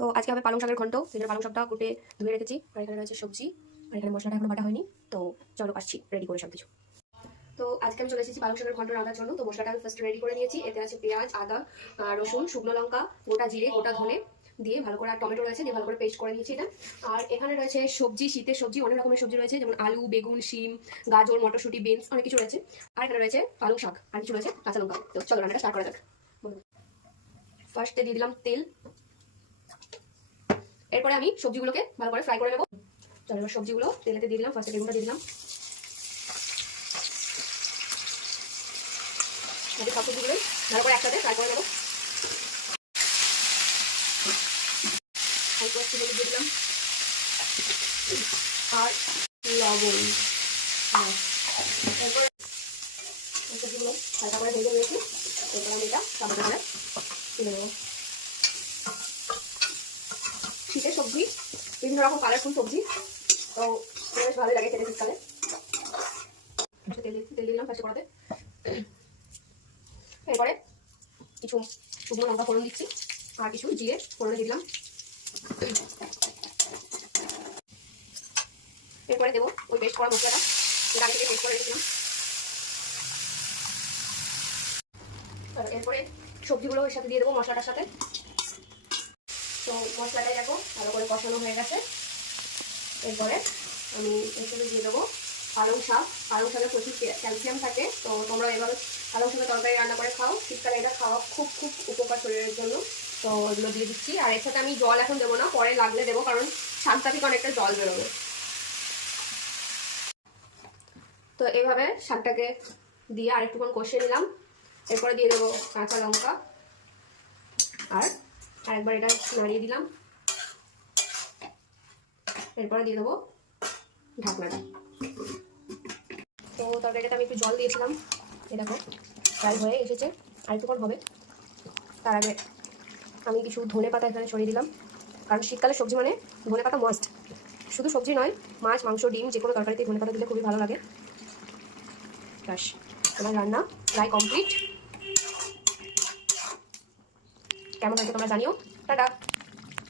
তো আজকে হবে পালং শাকের ঘন্ট। সেজন্য পালং শাকটা কুটে ধুয়ে রেখেছি, আর এখানে রয়েছে সবজি, আর এখানে মশলাটা এখনো বাটা হয়নি। তো চলো আসছি রেডি করে সব কিছু। তো আজকে আমি চলে এসেছি পালং শাকের ঘন্ট রান্নার জন্য। তো মশলাটা আমি ফার্স্ট রেডি করে নিয়েছি। এতে আছে পেঁয়াজ, আদা, রসুন, শুকনো লঙ্কা, গোটা জিরে, গোটা ধনে দিয়ে ভালো করে, আর টমেটো রয়েছে দিয়ে ভালো করে পেস্ট করে নিয়েছি এটা। আর এখানে রয়েছে সবজি, শীতের সবজি, অনেক রকমের সবজি রয়েছে, যেমন আলু, বেগুন, শিম, গাজর, মটরশুঁটি, বিনস, অনেক কিছু রয়েছে। আর এখানে রয়েছে পালং শাক, আর কিছু রয়েছে কাঁচা লঙ্কা। তো চলো রান্নাটা স্টার্ট করা যাক। ফার্স্টে দিয়ে দিলাম তেল, এরপরে আমি সবজিগুলোকে ভালো করে ফ্রাই করে নেবো। চলো এবার সবজিগুলো তেলেতে দিয়ে দিলাম। ফার্স্টে বেগুনটা দিয়ে দিলাম, সব সবজিগুলো ভালো করে একসাথে ফ্রাই করে নেবো। দিয়ে দিলাম আর লবণ। এরপরে সবজিগুলো হালকা করে ভেজে নিয়েছি, এরপর আমি এটা টমেটো করে তুলে নেবো। শীতের সবজি, বিভিন্ন রকম কালারফুল সবজি, তো বেশ ভালোই লাগে খেতে শীতকালে। তেল দিলাম ফার্স্টে করাতে। এরপরে কিছু শুকনো লঙ্কা ফোড়ন দিচ্ছি, আর কিছু জিরে ফোড়নে দিয়ে দিলাম। এরপরে দেবো ওই পেস্ট করা মশলাটা, যেটা আগে থেকে পেস্ট করে রেখেছিলাম। এরপরে সবজিগুলো এর সাথে দিয়ে দেবো মশলাটার সাথে। তো মশলাটাই দেখো ভালো করে কষানো হয়ে গেছে। এরপরে আমি এর সাথে দিয়ে দেবো পালং শাক। পালং শাকে প্রচুর ক্যালসিয়াম থাকে, তো তোমরা এভাবে পালং শাকের তরকারি রান্না করে খাও, শীতকালে এটা খাওয়া খুব খুব উপকার শরীরের জন্য। তো এগুলো দিয়ে দিচ্ছি, আর এর সাথে আমি জল এখন দেবো না, পরে লাগলে দেবো, কারণ শাকটা থেকে অনেকটা জল বেরোবে। তো এইভাবে শাকটাকে দিয়ে আরেকটুক্ষণ কষিয়ে নিলাম। এরপরে দিয়ে দেবো কাঁচা লঙ্কা, আর আরেকবার এটা নাড়িয়ে দিলাম। এরপরে দিয়ে দেবো ঢাকনাটা। তো তরকারিটাতে আমি একটু জল দিয়েছিলাম, এই দেখো প্রায় হয়ে এসেছে, আর একটুক্ষণ হবে। তার আগে আমি কিছু ধনে পাতা এখানে ছড়িয়ে দিলাম, কারণ শীতকালে সবজি মানে ধনে পাতা মাস্ট। শুধু সবজি নয়, মাছ, মাংস, ডিম, যে কোনো তরকারিতে ধনে পাতা দিলে খুবই ভালো লাগে। ব্যাস, আমার রান্না প্রায় কমপ্লিট। কেমন হয়েছে তোমরা জানিও।